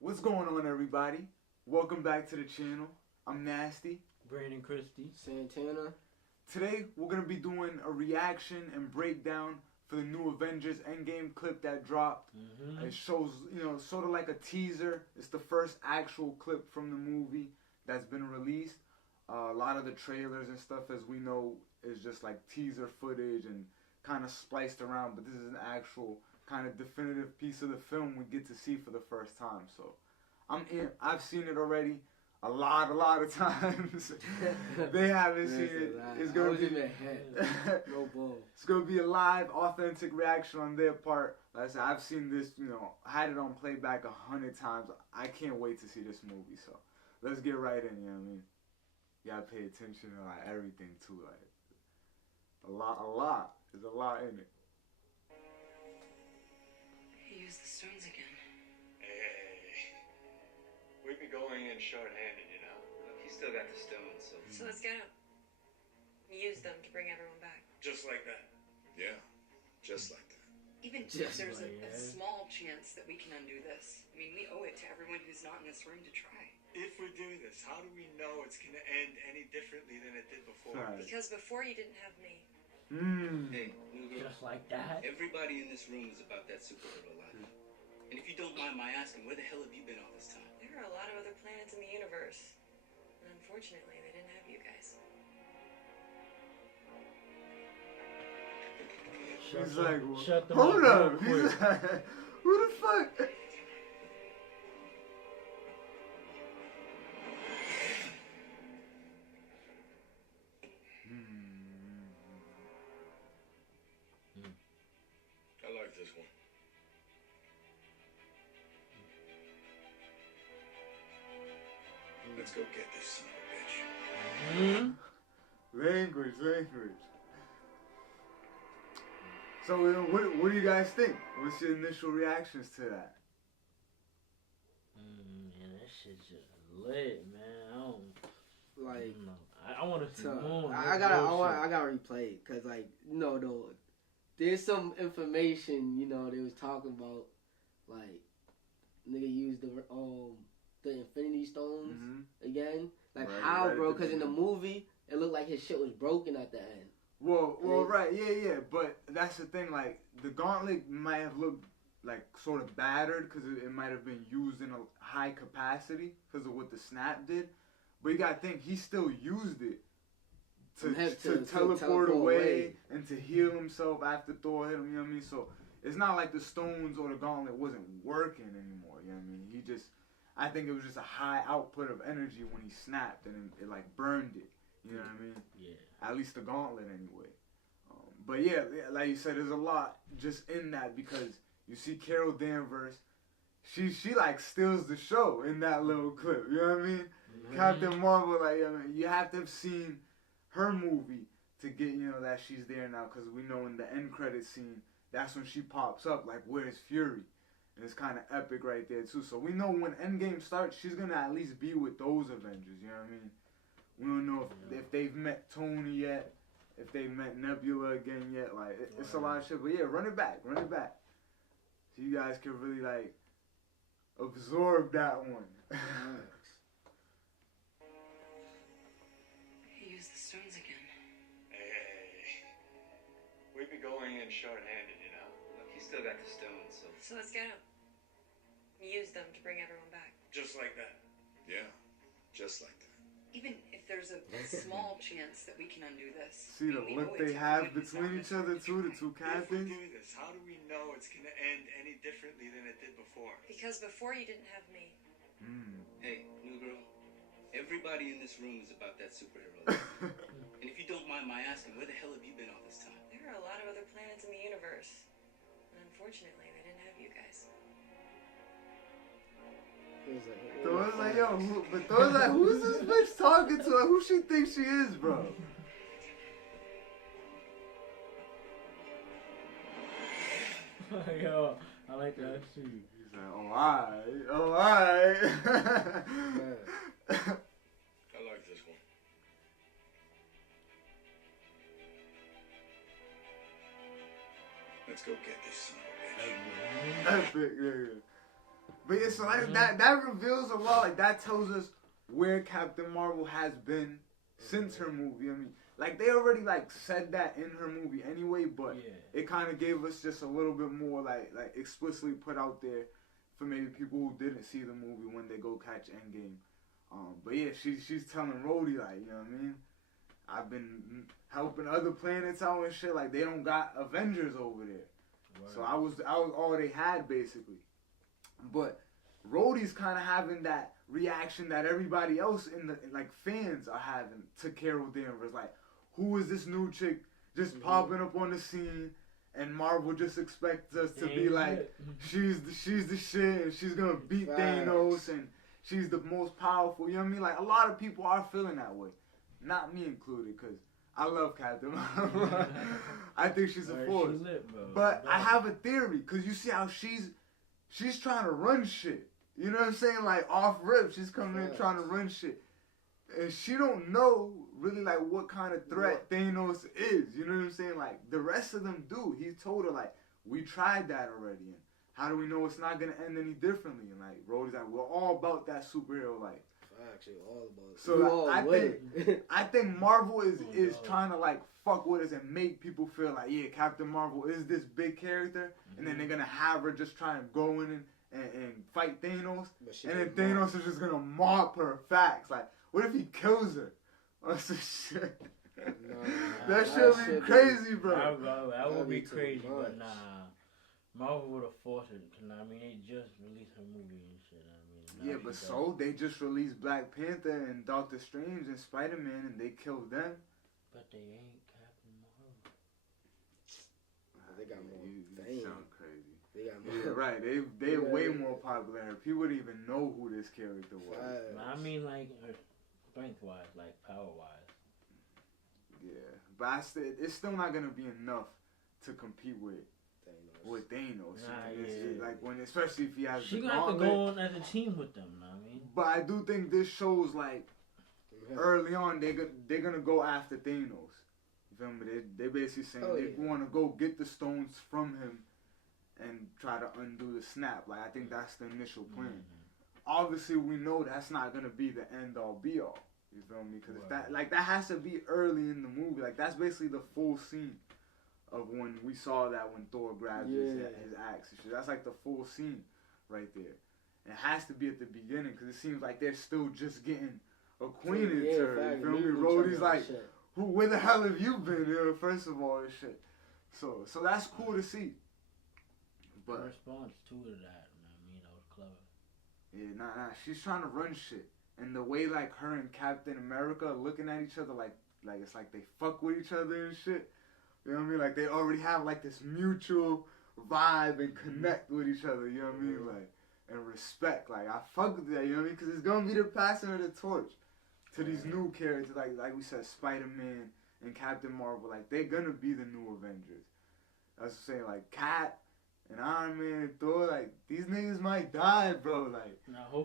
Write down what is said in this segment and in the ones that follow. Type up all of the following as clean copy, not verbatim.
What's going on, everybody? Welcome back to the channel. I'm Nasty. Brandon Christie. Santana. Today, we're going to be doing a reaction and breakdown for the new Avengers Endgame clip that dropped. It shows, sort of like a teaser. It's the first actual clip from the movie that's been released. A lot of the trailers and stuff, as we know, is just like teaser footage and kind of spliced around, but this is an actual kind of definitive piece of the film we get to see for the first time. So I'm in. I've seen it already a lot of times. They haven't seen it. It's gonna be no bull. It's gonna be a live, authentic reaction on their part. Like I said, I've seen this. Had it on playback 100 times. I can't wait to see this movie. So let's get right in. You know what I mean? You gotta pay attention to like everything too. Like a lot. There's a lot in it. He used the stones again. Hey, we'd be going in short-handed, you know. Look, he's still got the stones, so... So let's get him. Use them to bring everyone back. Just like that. Yeah, just like that. Even if there's a small chance that we can undo this. I mean, we owe it to everyone who's not in this room to try. If we do this, how do we know it's going to end any differently than it did before? Right. Because before you didn't have me. Hey, new girl. Just like that. Everybody in this room is about that superhero life. And if you don't mind my asking, where the hell have you been all this time? There are a lot of other planets in the universe. And unfortunately, they didn't have you guys. He's like, shut them hold up. up. He's like, who the fuck? I like this one. Let's go get this son of a bitch. Language. So, what do you guys think? What's your initial reactions to that? Man, that shit's just lit, man. I want to see So, more. I gotta replay it because though there's some information they was talking about, like nigga used the Infinity Stones again. Like how, bro? Because in the movie it looked like his shit was broken at the end. Well, right, yeah, but that's the thing. Like the gauntlet might have looked like sort of battered because it might have been used in a high capacity because of what the snap did. But you gotta think he still used it to teleport away and to heal himself after Thor hit him. You know what I mean? So it's not like the stones or the gauntlet wasn't working anymore. You know what I mean? I think it was just a high output of energy when he snapped and it like burned it. You know what I mean? Yeah. At least the gauntlet anyway. But yeah, like you said, there's a lot just in that because you see Carol Danvers, she like steals the show in that little clip. You know what I mean? Captain Marvel, like you have to have seen her movie to get that she's there now because we know in the end credit scene that's when she pops up like where's Fury, and it's kind of epic right there too. So we know when Endgame starts, she's gonna at least be with those Avengers. You know what I mean? We don't know if they've met Tony yet, if they've met Nebula again yet. Like it's a lot of shit. But yeah, run it back, so you guys can really like absorb that one. He used the stones again. Hey, we'd be going in short-handed, you know. Look, he's still got the stones, so... So let's get him. Use them to bring everyone back. Just like that. Yeah, just like that. Even if there's a small chance that we can undo this. See the look they have between each other too, the two If we captains. do this, how do we know it's going to end any differently than it did before? Because before you didn't have me. Hey, new girl. Everybody in this room is about that superhero life. And if you don't mind my asking, where the hell have you been all this time? There are a lot of other planets in the universe. And unfortunately, they didn't have you guys. Thor's like, yo, Thor's like, who's this bitch talking to? Like, who she thinks she is, bro? Yo, I like that shit. He's like, oh, alright. I like this one. Let's go get this son of a bitch. Epic, nigga. But yeah, so like that reveals a lot. Like that tells us where Captain Marvel has been since her movie. I mean, like they already like said that in her movie anyway, but it kind of gave us just a little bit more like explicitly put out there for maybe people who didn't see the movie when they go catch Endgame. But yeah, she's telling Rhodey like, you know what I mean? I've been helping other planets out and shit. Like they don't got Avengers over there, so I was all they had basically. But Rhodey's kind of having that reaction that everybody else in the like fans are having to Carol Danvers. Like, who is this new chick just popping up on the scene? And Marvel just expects us to be like, she's the shit, and she's gonna beat Thanos, and she's the most powerful. You know what I mean? Like a lot of people are feeling that way, not me included, because I love Captain Marvel. I think she's a force. But I have a theory, because you see how she's trying to run shit. You know what I'm saying? Like off rip, she's coming in trying to run shit. And she don't know really like what kind of threat Thanos is. You know what I'm saying? Like the rest of them do. He told her like, we tried that already. And how do we know it's not gonna end any differently? And like Rhodey's like, we're all about that superhero life. Actually, all about it. So like, I think Marvel is trying to like fuck with us and make people feel like, yeah, Captain Marvel is this big character, and then they're gonna have her just try and go in and fight Thanos, and then Thanos is just gonna mop her facts. Like, what if he kills her or some shit? That should be crazy, bro. That would be crazy, but nah. Marvel would have forced it, because I mean, they just released her movie and shit. I mean, yeah, but so they just released Black Panther and Doctor Strange and Spider-Man, and they killed them. But they ain't Captain Marvel. They got more You sound crazy. They got more. Yeah, right. They're way more popular. People wouldn't even know who this character was. I mean, like, strength-wise, like, power-wise. Yeah, but it's still not gonna be enough to compete with Thanos. Like when, especially if he has. She gonna have to go on as a team with them. I mean. But I do think this shows like early on they're gonna go after Thanos. You feel me? They basically saying they want to go get the stones from him and try to undo the snap. Like I think that's the initial plan. Obviously, we know that's not gonna be the end all be all. You feel me? Because that has to be early in the movie. Like that's basically the full scene of when we saw that when Thor grabbed his axe and shit. That's like the full scene right there. And it has to be at the beginning because it seems like they're still just getting acquainted to her. You feel me? Rhodey's like, where the hell have you been? You know, first of all, and shit. So that's cool to see. But response to that, I mean, that was clever. Yeah, nah. She's trying to run shit. And the way like her and Captain America are looking at each other like it's like they fuck with each other and shit. You know what I mean? Like they already have like this mutual vibe and connect with each other. You know what I mean? Like and respect. Like I fuck with that. You know what I mean? Because it's gonna be the passing of the torch to these new characters. Like we said, Spider-Man and Captain Marvel. Like they're gonna be the new Avengers. I was saying like Cap and Iron Man and Thor. Like these niggas might die, bro. Like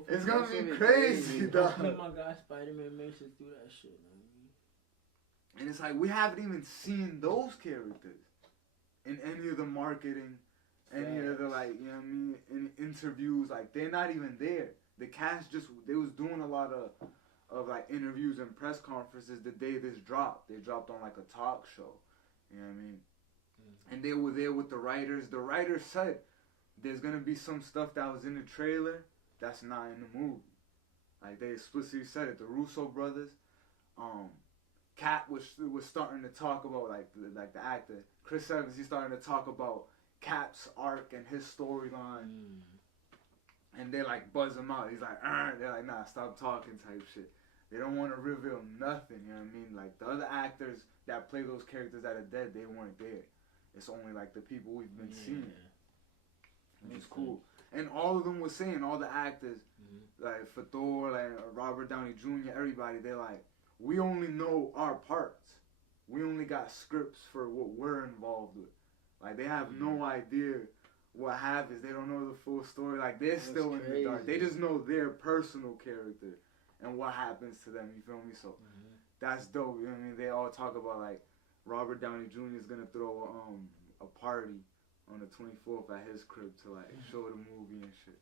it's gonna be crazy, dog. Hopefully my guy Spider-Man makes it through that shit, man. And it's like we haven't even seen those characters in any of the marketing, any of the like, you know what I mean, in interviews. Like they're not even there. The cast they was doing a lot of like interviews and press conferences the day this dropped. They dropped on like a talk show. You know what I mean? And they were there with the writers. The writers said there's gonna be some stuff that was in the trailer that's not in the movie. Like they explicitly said it. The Russo brothers, Cap was starting to talk about like the actor Chris Evans. He's starting to talk about Cap's arc and his storyline, and they like buzz him out. He's like, they're like, nah, stop talking type shit. They don't want to reveal nothing. You know what I mean? Like the other actors that play those characters that are dead, they weren't there. It's only like the people we've been seeing, which is cool. And all of them were saying, all the actors, like for Thor, like Robert Downey Jr., everybody, they're like, we only know our parts. We only got scripts for what we're involved with. Like they have no idea what happens. They don't know the full story. Like they're still in the dark. They just know their personal character and what happens to them. You feel me? So that's dope. You know what I mean? They all talk about like Robert Downey Jr. is gonna throw a party on the 24th at his crib to like show the movie and shit.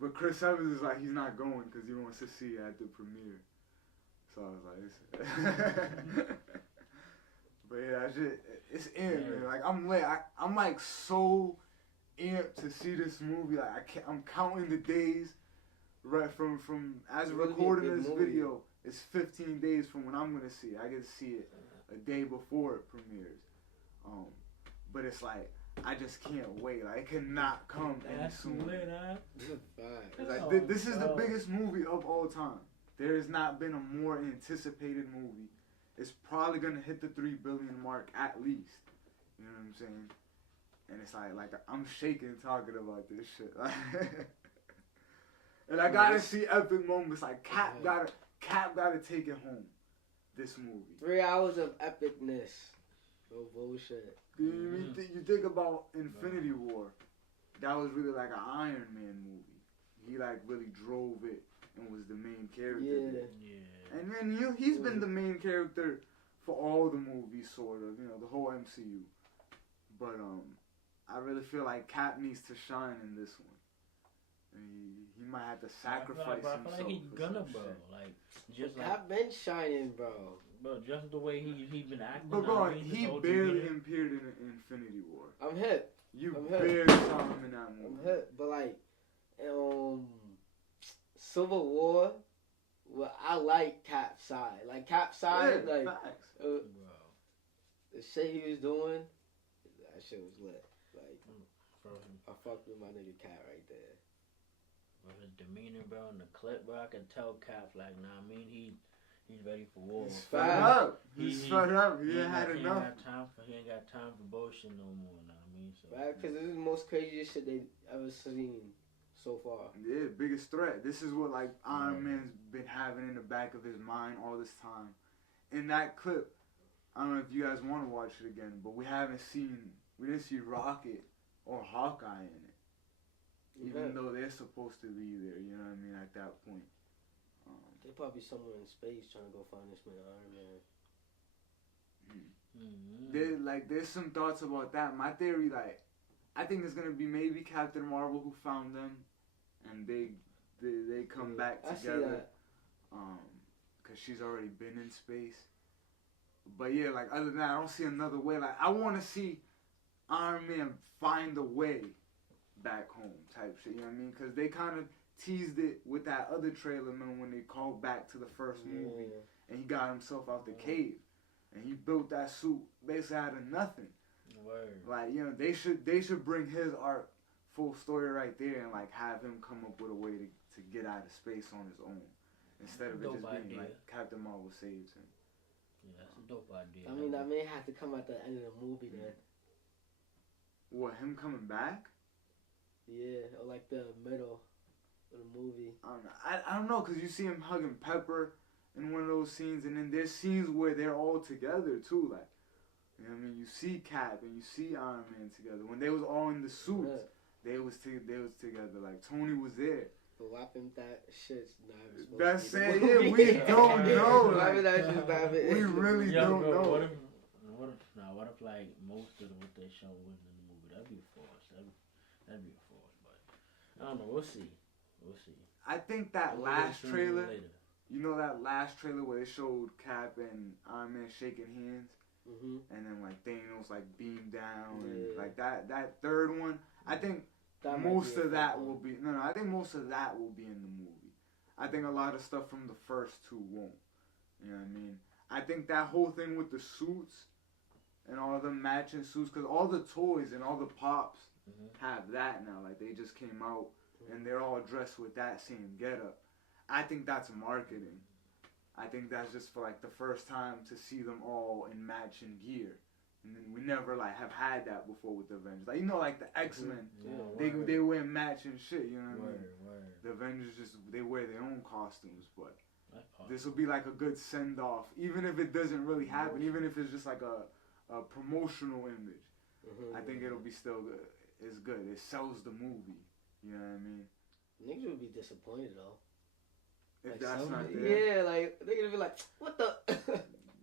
But Chris Evans is like, he's not going because he wants to see it at the premiere. So I was like, but yeah, that shit, it's in, man. Like, I'm lit. I'm like so amped to see this movie. Like, I'm counting the days right from as recording this video. It's 15 days from when I'm gonna see it. I get to see it a day before it premieres. But it's like, I just can't wait. Like, it cannot come any sooner. Like, this is the biggest movie of all time. There has not been a more anticipated movie. It's probably gonna hit the 3 billion mark at least. You know what I'm saying? And it's like I'm shaking talking about this shit. And I gotta see epic moments. Like Cap gotta take it home. This movie. 3 hours of epicness. No bullshit. You think about Infinity War. That was really like an Iron Man movie. He like really drove it and was the main character. Yeah. And then he's been the main character for all the movies, sort of. You know, the whole MCU. But I really feel like Cap needs to shine in this one. And he might have to sacrifice himself. I feel like he's gonna, bro. Like, just like Cap been shining, bro. But just the way he been acting. But bro, he barely appeared in Infinity War. I'm hip. You barely saw him in that movie. I'm hip. But like, Civil War, well, I like Cap's side. Like Cap's side, yeah, like facts. The shit he was doing, that shit was lit. Like, I fucked with my nigga Cap right there. But his demeanor, bro, in the clip, bro, I can tell Cap, like, nah, I mean, he's ready for war. He's fed up. He's fed up. He ain't had enough. He ain't got time for bullshit no more, know what I mean? So, because this is the most craziest shit they've ever seen so far. Yeah, biggest threat. This is what, like, Iron Man's been having in the back of his mind all this time. In that clip, I don't know if you guys want to watch it again, but we didn't see Rocket or Hawkeye in it. Even though they're supposed to be there, you know what I mean, at that point. They're probably somewhere in space trying to go find this man Iron Man. There's some thoughts about that. My theory, like, I think it's gonna be maybe Captain Marvel who found them, and they come back together. I see that. Cause she's already been in space. But yeah, like, other than that, I don't see another way. Like, I want to see Iron Man find a way back home type shit, you know what I mean? Because they kind of teased it with that other trailer, man, when they called back to the first movie and he got himself out the cave and he built that suit basically out of nothing. Word. Like, you know, they should bring his arc full story right there and like have him come up with a way to get out of space on his own instead of it just being like Captain Marvel saves him. Yeah, that's a dope idea. I mean, that may have to come at the end of the movie then. What, him coming back? Yeah, or like the middle of the movie. I don't know, because you see him hugging Pepper in one of those scenes, and then there's scenes where they're all together too, like, you know what I mean? You see Cap and you see Iron Man together. When they was all in the suits, they was together. Like, Tony was there. But why think that shit's not even supposed That's to be it, the yeah, movie? we don't know. Why Like, would that just not be we really don't know. What if like most of what they show was in the movie? That'd be forced. That'd be forced, but I don't know. We'll see. I think that last trailer, you know that last trailer where they showed Cap and Iron Man shaking hands, and then like Thanos like beamed down, and like that third one. I think most of that will be I think most of that will be in the movie. I think a lot of stuff from the first two won't. You know what I mean? I think that whole thing with the suits and all the matching suits, because all the toys and all the pops have that now. Like, they just came out and they're all dressed with that same getup. I think that's marketing. I think that's just for like the first time to see them all in matching gear. And then we never like have had that before with the Avengers. Like, you know, like the X-Men, they wear matching shit, you know what I mean? The Avengers they wear their own costumes, but this will be like a good send-off, even if it doesn't really happen, even if it's just like a promotional image. I think it'll be still good. It's good. It sells the movie. You know what I mean? Niggas would be disappointed though. If like that's not there. Yeah, like they're gonna be like, what the?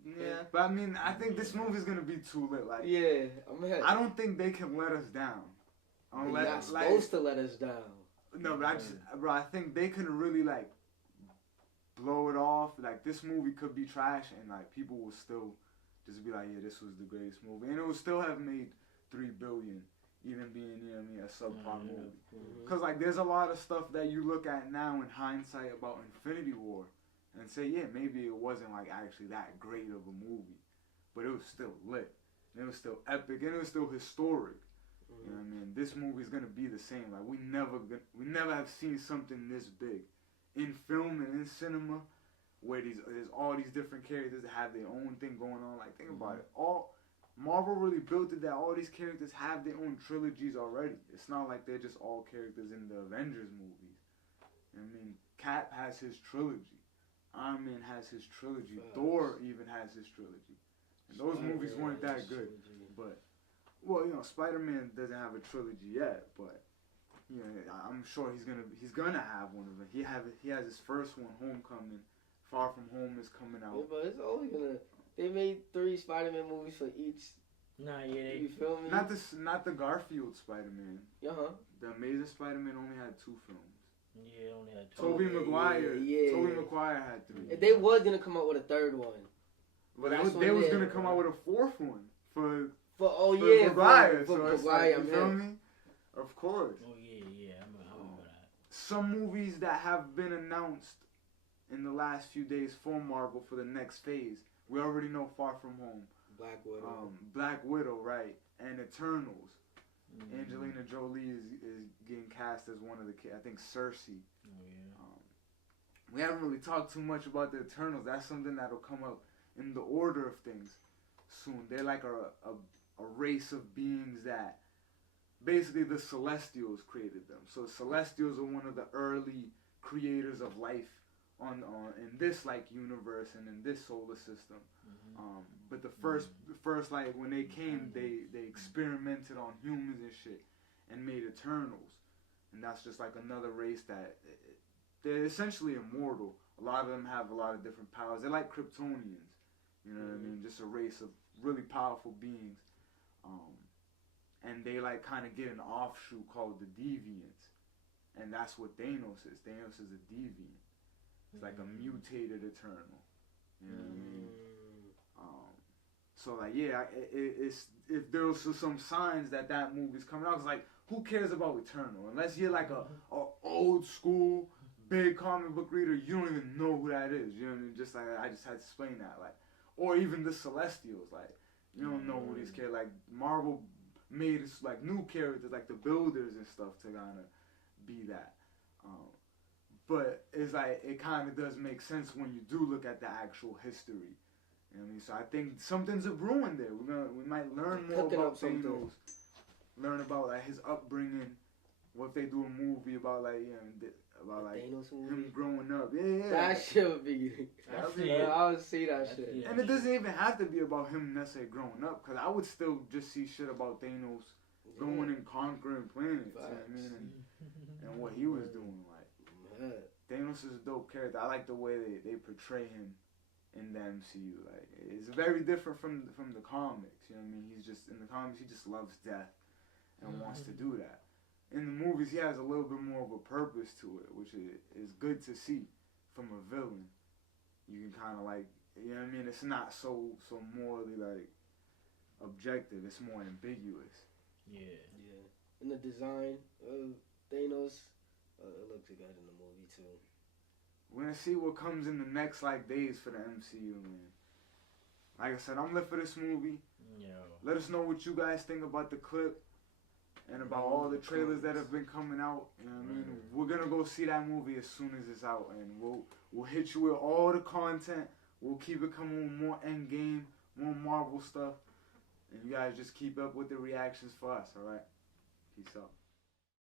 Yeah, but I mean, I think this movie's gonna be too lit. Like, yeah, I'm ahead. I don't think they can let us down. They're not supposed to let us down. No, but I think they can really like blow it off. Like this movie could be trash, and like people will still just be like, yeah, this was the greatest movie, and it would still have made $3 billion, even being, you know what I mean, a subpar movie. Cause like there's a lot of stuff that you look at now in hindsight about Infinity War, and say, yeah, maybe it wasn't like actually that great of a movie, but it was still lit, and it was still epic, and it was still historic. You know what I mean? This movie's gonna be the same. Like we never have seen something this big in film and in cinema, where there's all these different characters that have their own thing going on. Like think about it. All Marvel really built it that all these characters have their own trilogies already. It's not like they're just all characters in the Avengers movies. You know what I mean, Cap has his trilogy. Iron Man has his trilogy. Thor even has his trilogy. And those movies weren't that good, but. Well, you know, Spider-Man doesn't have a trilogy yet, but you know, I'm sure he's gonna have one of them. He has his first one, Homecoming. Far From Home is coming out. Yeah, but it's only gonna. They made 3 Spider-Man movies for each. Nah, yeah, you feel me? Not the Garfield Spider-Man. The Amazing Spider-Man only had 2 films. Yeah, only had 2. Tobey Maguire. Yeah. Tobey Maguire had 3. They was gonna come out with a 3rd one. But they was gonna come out with a 4th one for Maguire. For So it's Maguire, like, you feel me? Of course. Oh yeah, I remember that. Some movies that have been announced in the last few days for Marvel for the next phase. We already know Far From Home. Black Widow, right? And Eternals. Angelina Jolie is getting cast as one of the kids. I think Cersei. Oh yeah. We haven't really talked too much about the Eternals. That's something that'll come up in the order of things soon. They're like a race of beings that basically the Celestials created them. So Celestials are one of the early creators of life on in this like universe and in this solar system. But the first like when they came, they experimented on humans and shit and made Eternals, and that's just like another race that they're essentially immortal. A lot of them have a lot of different powers. They're like Kryptonians, you know what I mean? Just a race of really powerful beings. And they like kind of get an offshoot called the Deviants, and that's what Thanos is. Thanos is a Deviant. It's like a mutated Eternal. You know what I mean? So like yeah, it's if there was some signs that movie's coming out, it's like who cares about Eternal unless you're like a old school big comic book reader, you don't even know who that is. You know what I mean? Just like I just had to explain that, like, or even the Celestials, like you don't know who these characters. Like Marvel made us like new characters, like the Builders and stuff, to kind of be that. But it's like it kind of does make sense when you do look at the actual history. You know what I mean? So I think something's a brewing there. We might learn more about Thanos, learn about like his upbringing. What if they do a movie about like about like him growing up? Yeah. That shit would be. I would see that shit. And it doesn't even have to be about him necessarily growing up, because I would still just see shit about Thanos going and conquering planets. You know what I mean? And what he was doing. Like Thanos is a dope character. I like the way they portray him in the MCU. Like it's very different from the comics. You know what I mean? He's just in the comics. He just loves death and wants to do that. In the movies, he has a little bit more of a purpose to it, which is good to see from a villain. You can kind of like, you know what I mean? It's not so morally like objective. It's more ambiguous. Yeah. And the design of Thanos, it looks good in the movie too. We're gonna see what comes in the next like days for the MCU, man. Like I said, I'm lit for this movie. Let us know what you guys think about the clip and about all the trailers that have been coming out. You know what I mean? We're gonna go see that movie as soon as it's out, and we'll hit you with all the content. We'll keep it coming with more Endgame, more Marvel stuff, and you guys just keep up with the reactions for us. All right? Peace out.